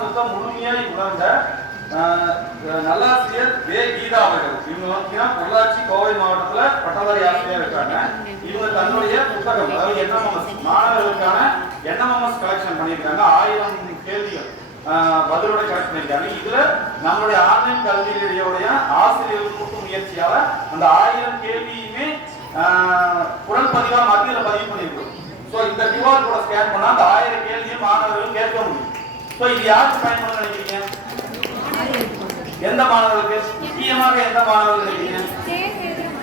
முழுமையாய் உணர்ந்த நல்லாசிரியர் வே. கீதா அவர்கள். இவங்க பார்த்தீங்கன்னா பொள்ளாச்சி கோவை மாவட்டத்துல பட்டதாரி ஆசிரியர் இருக்காங்க. இவங்க தன்னுடைய புத்தகம் அதாவது என்எம்எஸ் மாணவர்களுக்கான என்எம்எம்எஸ் கலெக்ஷன் பண்ணியிருக்காங்க. ஆயிரம் கேள்விகள் பதிலோட கலெக்ட் பண்ணியிருக்காங்க. இதுல நம்மளுடைய ஆன்லைன் கல்வியுடைய ஆசிரியர்கள் கூட்டு முயற்சியால அந்த ஆயிரம் கேள்வியுமே குரல் பதிவா மத்தியில பதிவு பண்ணியிருக்கோம் ஸோ இந்த கியூஆர் கோட ஸ்கேன் பண்ணா அந்த ஆயிரம் கேள்வியும் மாணவர்கள் கேட்க முடியும். இப்போ இது யாருக்கு பயன்படும் நினைக்கிறீங்க? எந்த மாணவர்களுக்கு? முக்கியமாக எந்த மாணவர்கள் நினைக்கிறீங்க?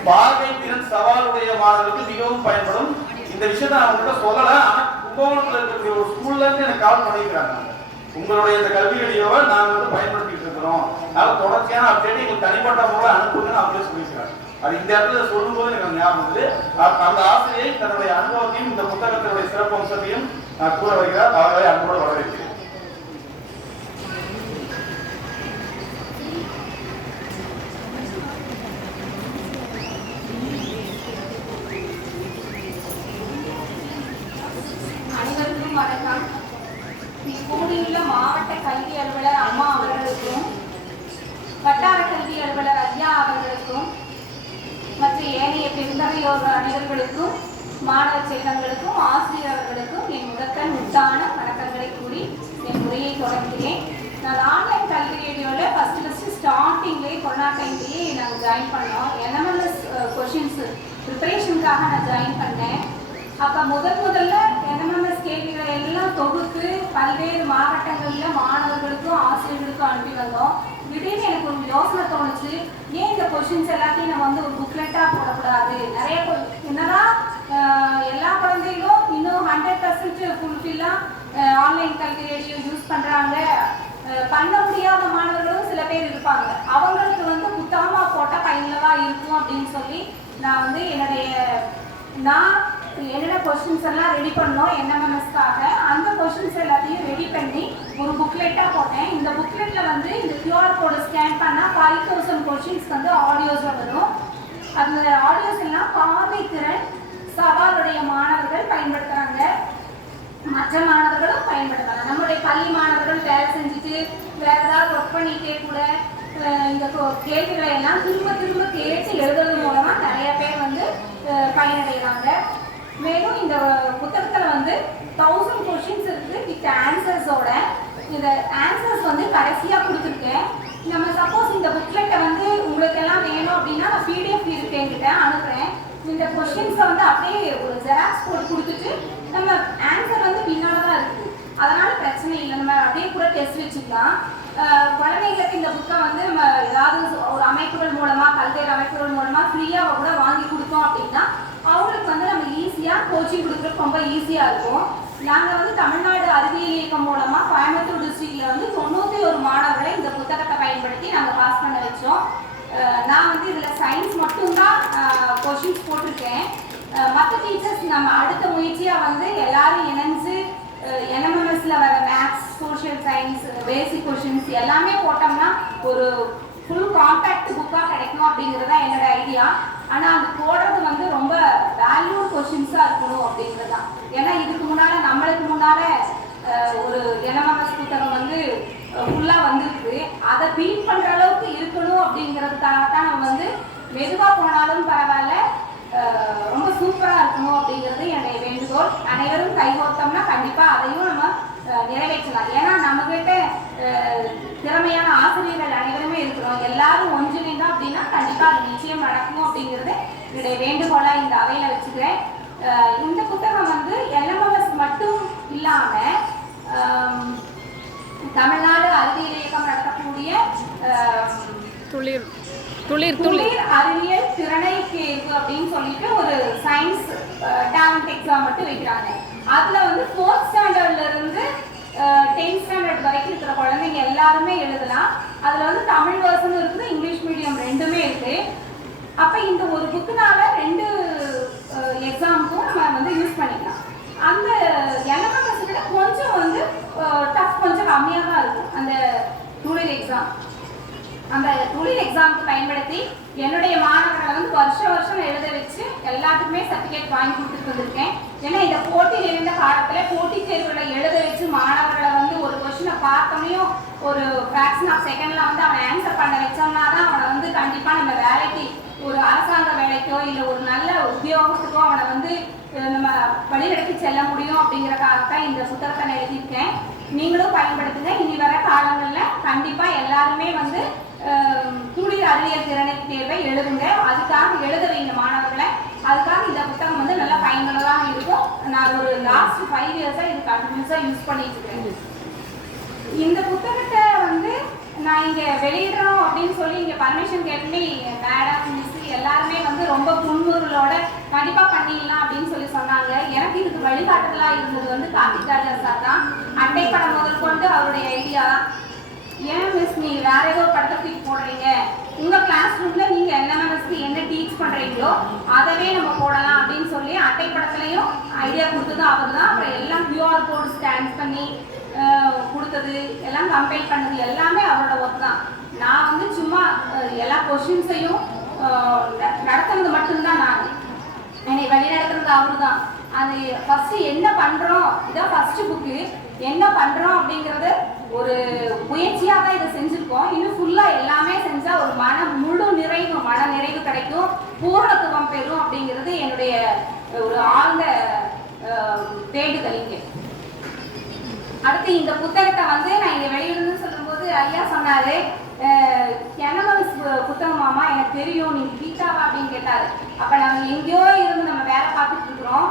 பார்வை திறன் சவாலுடைய மாணவர்களுக்கு மிகவும் பயன்படும். இந்த விஷயத்தை நான் உங்கள்கிட்ட சொல்லல. ஆனால் கும்பகோணத்துல இருக்கக்கூடிய ஒரு ஸ்கூல்ல இருந்து எனக்கு கால் பண்ணிக்கிறாங்க உங்களுடைய இந்த கல்வி வீடியோவை நாங்கள் வந்து பயன்படுத்திட்டு இருக்கிறோம். அதனால தொடர்ச்சியான அப்டேட் எங்களுக்கு தனிப்பட்ட முறையில் அனுப்புங்கன்னு அப்படியே சொல்லியிருக்கிறாங்க அது இந்த இடத்துல சொல்லும்போது எனக்கு ஞாபகம் வந்து அந்த ஆசிரியை தன்னுடைய அனுபவத்தையும் இந்த புத்தகத்தினுடைய சிறப்பு அம்சத்தையும் நான் கூற வைக்கிறார். அவர்களை அன்போடு வரவேற்கிறேன். ஏனைய பெருந்தகையோர் அனைவர்களுக்கும் மாணவ செல்வங்களுக்கும் ஆசிரியர்களுக்கும் என் முதற்கண் உண்டான வணக்கங்களை கூறி என் உரையை தொடங்குகிறேன். நான் ஆன்லைன் கல்வி ரேடியோவில் ஃபஸ்ட்டு ஃபஸ்ட்டு ஸ்டார்டிங்லேயே கொரோனா டைம்லேயே நாங்கள் ஜாயின் பண்ணோம். என்எம்எல்எஸ் கொஷின்ஸ் ப்ரிப்பரேஷனுக்காக நான் ஜாயின் பண்ணேன். அப்போ முதல் முதல்ல என்எம்எஸ் கேள்விகளை எல்லாம் தொகுத்து பல்வேறு மாவட்டங்களில் மாணவர்களுக்கும் ஆசிரியர்களுக்கும் அனுப்பி வந்தோம். திடீர்னு எனக்கு ஒரு யோசனை தோணுச்சு. ஏன் இந்த கொஷின்ஸ் எல்லாத்தையும் நம்ம வந்து ஒரு புக்லெட்டாக போடக்கூடாது? நிறைய என்னதான் எல்லா குழந்தைகளும் இன்னும் ஹண்ட்ரட் பர்சன்ட் ஃபுல்ஃபில்லாக ஆன்லைன் கல்வி ரேடியோ யூஸ் பண்ணுறாங்க பண்ண முடியாத மாணவர்களும் சில பேர் இருப்பாங்க. அவங்களுக்கு வந்து புத்தகமா போட்டால் பயனுள்ளதா இருக்கும் அப்படின்னு சொல்லி நான் வந்து என்னுடைய நான் என்னென்ன கொஸ்டின்ஸ் எல்லாம் ரெடி பண்ணோம் என்ன மனசுக்காக அந்த கொஸ்டின்ஸ் எல்லாத்தையும் ரெடி பண்ணி ஒரு புக்லெட்டாக போட்டேன். இந்த புக்லெட்டில் வந்து இந்த கியூஆர் கோடை ஸ்கேன் பண்ணால் ஃபைவ் தௌசண்ட் கொஸ்டின்ஸ் வந்து ஆடியோஸில் வரும். அந்த ஆடியோஸ் எல்லாம் பார்வை திறன் சவாலுடைய மாணவர்கள் பயன்படுத்துகிறாங்க மற்ற மாணவர்களும் பயன்படுத்தலாம். நம்மளுடைய பள்ளி மாணவர்கள் வேலை செஞ்சுட்டு வேற ஏதாவது ஒர்க் பண்ணிட்டே கூட இந்த கேள்விகளை எல்லாம் திரும்ப திரும்ப கேட்டு எழுதுறது மூலமாக நிறைய பேர் வந்து பயனடைகிறாங்க. மேலும் இந்த புத்தகத்தில் வந்து தௌசண்ட் கொஷின்ஸ் இருக்கு. வித் ஆன்சர்ஸோட இந்த ஆன்சர்ஸ் வந்து கடைசியாக கொடுத்துருக்கேன். நம்ம சப்போஸ் இந்த புக்லெட்டை வந்து உங்களுக்கு எல்லாம் வேணும் அப்படின்னா நான் பிடிஎஃப் இருக்கு என்கிட்ட அனுப்புகிறேன் இந்த கொஷின்ஸை வந்து அப்படியே ஒரு ஜெராக்ஸ் போட்டு கொடுத்துட்டு நம்ம ஆன்சர் வந்து பின்னால தான் இருக்குது. அதனால பிரச்சனை இல்லை. நம்ம அப்படியே கூட டெஸ்ட் வச்சுக்கலாம். குழந்தைகளுக்கு குழந்தைங்களுக்கு இந்த புக்கை வந்து நம்ம ஏதாவது ஒரு அமைப்புகள் மூலமாக பல்வேறு அமைப்புகள் மூலமாக ஃப்ரீயாக கூட வாங்கி கொடுத்தோம் அப்படின்னா அவங்களுக்கு வந்து நம்ம ஈஸியாக கோச்சிங் கொடுக்குறதுக்கு ரொம்ப ஈஸியாக இருக்கும். நாங்கள் வந்து தமிழ்நாடு அறிவியல் இயக்கம் மூலமாக கோயம்புத்தூர் டிஸ்ட்ரிக்டில் வந்து தொண்ணூற்றி ஒரு மாணவர்களை இந்த புத்தகத்தை பயன்படுத்தி நாங்கள் பாஸ் பண்ண வச்சோம். நான் வந்து இதில் சயின்ஸ் மட்டும்தான் கொஷின்ஸ் போட்டிருக்கேன். மற்ற டீச்சர்ஸ் நம்ம அடுத்த முயற்சியாக வந்து எல்லாரும் இணைஞ்சு என்எம்எம்எஸில் வர maths social science basic questions எல்லாமே போட்டோம்னா ஒரு ஃபுல் காம்பேக்ட் புக்காக கிடைக்கும் அப்படிங்கிறது தான் என்னோட ஐடியா ஆனால் அது போடுறது வந்து ரொம்ப வேல்யூ கொஷின்ஸாக இருக்கணும் அப்படிங்கிறது. தான் ஏன்னா இதுக்கு முன்னால் நம்மளுக்கு முன்னால் ஒரு என்எம்எம்எஸ் புத்தகம் வந்து ஃபுல்லாக வந்திருக்கு. அதை பீட் பண்ணுற அளவுக்கு இருக்கணும் அப்படிங்கிறதுக்காக தான் நம்ம வந்து மெதுவாக போனாலும் பரவாயில்ல ரொம்ப சூப்பராக இருக்கணும் அப்படிங்கிறது என்னுடைய வேண்டுகோள். அனைவரும் கைகோர்த்தோம்னா கண்டிப்பாக அதையும் நம்ம நிறைவேற்றலாம். ஏன்னா நம்மகிட்ட திறமை திறமையான ஆசிரியர்கள் அனைவருமே இருக்கிறோம் எல்லாரும் ஒன்றிணைந்தோம் அப்படின்னா கண்டிப்பாக அது நிச்சயம் நடக்கும் அப்படிங்கிறது என்னுடைய வேண்டுகோளாக இந்த அவையில் வச்சுக்கிறேன். இந்த புத்தகம் வந்து எல்எம்எஸ் மட்டும் இல்லாமல் தமிழ்நாடு அறிவியல் இயக்கம் நடத்தக்கூடிய துளிர் துளிர் துளிர் அறிவியல் திறனை தேர்வு அப்படின்னு சொல்லிட்டு ஒரு சயின்ஸ் டேலண்ட் எக்ஸாம் மட்டும் வைக்கிறாங்க. அதுல வந்து ஃபோர்த் ஸ்டாண்டர்ட்ல இருந்து டென்த் ஸ்டாண்டர்ட் வரைக்கும் இருக்கிற குழந்தைங்க எல்லாருமே எழுதலாம். அதுல வந்து தமிழ் வேர்ஷனும் இருக்குது இங்கிலீஷ் மீடியம் ரெண்டுமே இருக்கு அப்ப இந்த ஒரு புக்குனால ரெண்டு எக்ஸாமுக்கும் நம்ம வந்து யூஸ் பண்ணிக்கலாம் அந்த எலமெண்ட்ஸ் விட கொஞ்சம் வந்து டஃப் கொஞ்சம் கம்மியாக தான் இருக்கும் அந்த துளிர் எக்ஸாமுக்கு பயன்படுத்தி என்னுடைய மாணவர்களை வந்து வருஷம் வருஷம் எழுத வச்சு எல்லாத்துக்குமே சர்டிஃபிகேட் வாங்கி கொடுத்துட்டு வந்திருக்கேன். ஏன்னா இந்த போட்டி நிறைந்த காலத்துல போட்டித் தேர்வுகளை எழுத வச்சு மாணவர்களை வந்து ஒரு கொஸ்டினை பார்த்தோம்னையும் ஒரு ஃபிராக்ஷன் ஆஃப் செகண்ட்ல வந்து அவனை ஆன்சர் பண்ண வச்சோம்னா தான் அவனை வந்து கண்டிப்பா நம்ம வேலைக்கு ஒரு அரசாங்க வேலைக்கோ இல்லை ஒரு நல்ல உத்தியோகத்துக்கோ அவனை வந்து நம்ம வழிநடத்தி செல்ல முடியும் அப்படிங்கறதுக்காகத்தான் இந்த புத்தகத்தை நான் எழுதியிருக்கேன். நீங்களும் பயன்படுத்துங்க. இனி வர காலங்களில் கண்டிப்பாக எல்லாருமே வந்து அஹ், துளிர் அறிவியல் திறனை தேர்வை எழுதுங்க. அதுக்காக எழுத வைங்க மாணவர்களை. அதுக்காக இந்த புத்தகம் வந்து நல்லா பயனுள்ளதாக இருக்கும். நான் ஒரு லாஸ்ட் ஃபைவ் இயர்ஸாக இது கண்டினியூஸாக யூஸ் பண்ணிட்டு இருக்கேன். இந்த புத்தகத்தை வந்து நான் இங்கே வெளியிடுறோம் அப்படின்னு சொல்லி இங்கே பர்மிஷன் கேட்டுமே மேடம் மிஸ் எல்லாருமே வந்து ரொம்ப புன்முறுகளோட கண்டிப்பாக பண்ணிடலாம் அப்படின்னு சொல்லி சொன்னாங்க. எனக்கு இதுக்கு வழிகாட்டுதலாக இருந்தது வந்து கார்த்திக் ராஜா சார் தான். அட்டை படம் முதல் கொண்டு அவருடைய ஐடியா தான். ஏன் மிஸ் நீ வேற ஏதோ ஒரு போடுறீங்க. உங்க கிளாஸ் ரூம்ல நீங்க என்னென்ன மிஸ் என்ன டீச் பண்றீங்களோ அதவே நம்ம போடலாம் அப்படின்னு சொல்லி அட்டை படத்துலயும் ஐடியா கொடுத்தது அவர் தான் அப்புறம் எல்லாம் கியூஆர் கோட் ஸ்கேன் பண்ணி கொடுத்தது எல்லாம் கம்பைல் பண்ணது எல்லாமே அவரோட ஒர்க் தான். நான் வந்து சும்மா எல்லா கொஷின்ஸையும் நடத்துனது மட்டும்தான் நான். என்னை வழி நடத்துறது அவரு தான் அது ஃபர்ஸ்ட் என்ன பண்றோம் இதான் ஃபர்ஸ்ட் புக்கு என்ன பண்றோம் அப்படிங்கறது ஒரு முயற்சியா தான் இதை செஞ்சிருக்கோம். இன்னும் ஃபுல்லா எல்லாமே செஞ்சா ஒரு மன முழு நிறைவு மன நிறைவு கிடைக்கும். பூரணத்துவம் பெறும் அப்படிங்கிறது என்னுடைய ஒரு ஆழ்ந்த அஹ், வேண்டுதல் இங்கே. அடுத்து இந்த புத்தகத்தை வந்து நான் இங்க வெளியிடணும்னு சொல்லும்போது ஐயா சொன்னாரு கெனமல்ஸ் புத்தகமாமா எனக்கு தெரியும் நீங்க கீதாவா அப்படின்னு கேட்டாரு. அப்ப நாங்க எங்கேயோ இருந்து நம்ம வேலை பார்த்துட்டு இருக்கிறோம்.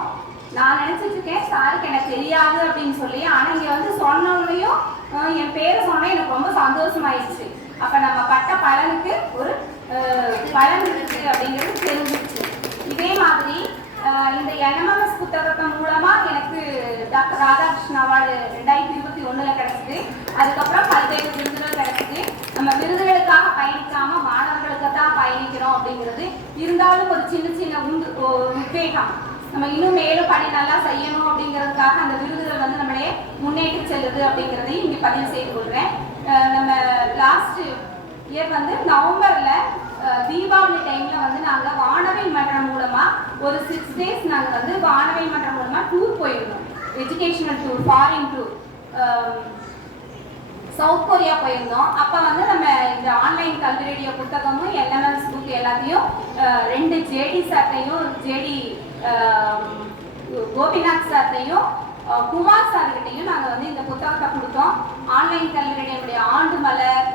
நான் நினைச்சிட்டு இருக்கேன் சாருக்கு எனக்கு தெரியாது அப்படின்னு சொல்லி. ஆனா இங்க வந்து சொன்னவனையும் என் பேரை சொன்னால் எனக்கு ரொம்ப சந்தோஷமாயிடுச்சு. அப்ப நம்ம பட்ட பலனுக்கு ஒரு பலன் இருக்கு அப்படிங்கிறது தெரிஞ்சிச்சு இதே மாதிரி இந்த என்எம்எம்எஸ் புத்தகத்தை மூலமா எனக்கு டாக்டர் ராதாகிருஷ்ண அவார்டு ரெண்டாயிரத்தி இருபத்தி ஒண்ணுல கிடைச்சது. அதுக்கப்புறம் பல்வேறு விருதுகள் கிடைச்சது. நம்ம விருதுகளுக்காக பயணிக்காம மாணவர்களுக்கு தான் பயணிக்கிறோம் அப்படிங்கிறது. இருந்தாலும் ஒரு சின்ன சின்ன உந்து உத்வேகம். நம்ம இன்னும் மேலும் பணி நல்லா செய்யணும் அப்படிங்கிறதுக்காக அந்த விருதுகள் வந்து நம்மளே முன்னேற்றி செல்லுது அப்படிங்கிறதையும் இங்கே பதிவு செய்து கொள்கிறேன் நம்ம லாஸ்ட் இயர் வந்து நவம்பர்ல தீபாவளி டைம்ல வந்து நாங்க வானவில் மன்றம் மூலமா ஒரு சிக்ஸ் டேஸ் நாங்க வந்து வானவில் மன்றம் மூலமா டூர் போயிருந்தோம். Educational tour foreign tour South Korea போயிருந்தோம். அப்போ வந்து நம்ம இந்த ஆன்லைன் கல்வி ரேடியோ புத்தகமும் எல்எம்எஸ் புக் எல்லாத்தையும் ரெண்டு ஜேடி சட்டையும் ஜேடி கோபிநாத் சார்ட்டையும் குமார் சார்கிட்டையும் நாங்கள் வந்து இந்த புத்தகத்தை கொடுத்தோம். ஆன்லைன் கல்வி ஆண்டு மலர்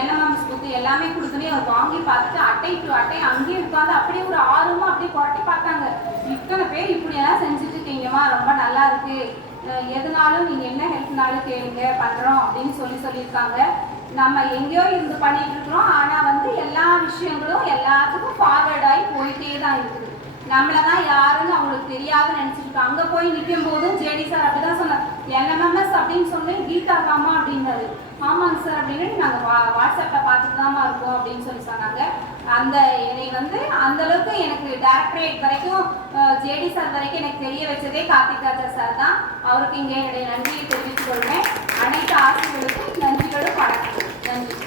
என்எம்எம்ஸ் புக்கு எல்லாமே கொடுத்துனே அவர் வாங்கி பார்த்துட்டு அட்டை டு அட்டை அங்கேயே உட்காந்து அப்படியே ஒரு ஆர்வமாக அப்படியே புரட்டி பார்த்தாங்க. இத்தனை பேர் இப்படி எல்லாம் செஞ்சுட்டு இருக்கீங்கம்மா ரொம்ப நல்லா இருக்கு. எதுனாலும் நீங்கள் என்ன ஹெல்ப்னாலும் கேளுங்க பண்ணுறோம் அப்படின்னு சொல்லி சொல்லியிருக்காங்க. நம்ம எங்கேயோ இருந்து பண்ணிட்டு இருக்கிறோம். ஆனால் வந்து எல்லா விஷயங்களும் எல்லாத்துக்கும் ஃபார்வர்ட் ஆகி போயிட்டே தான் இருக்குது. நம்மள தான் யாருன்னு அவங்களுக்கு தெரியாதுன்னு நினைச்சிருக்கு அங்க போய் நிற்கும் போதும் ஜேடி சார் அப்படிதான் சொன்னார். என்எம்எஸ் அப்படின்னு சொன்னேன் கீதா காமா அப்படின்னாரு. ஆமாங்க சார் அப்படின்னு நாங்க வா- வாட்ஸ்அப்ல பார்த்துட்டு தான் இருக்கோம் அப்படின்னு சொல்லி சொன்னாங்க. அந்த என்னை வந்து அந்த அளவுக்கு எனக்கு டைரக்டரேட் வரைக்கும் ஜேடி சார் வரைக்கும் எனக்கு தெரிய வச்சதே கார்த்திக் ராஜா சார் தான். அவருக்கு இங்கே என்னுடைய நன்றியை தெரிவித்துக் கொள்வேன் அனைத்து ஆசிரியர்களுக்கும் நன்றிகளும் வணக்கம். நன்றி.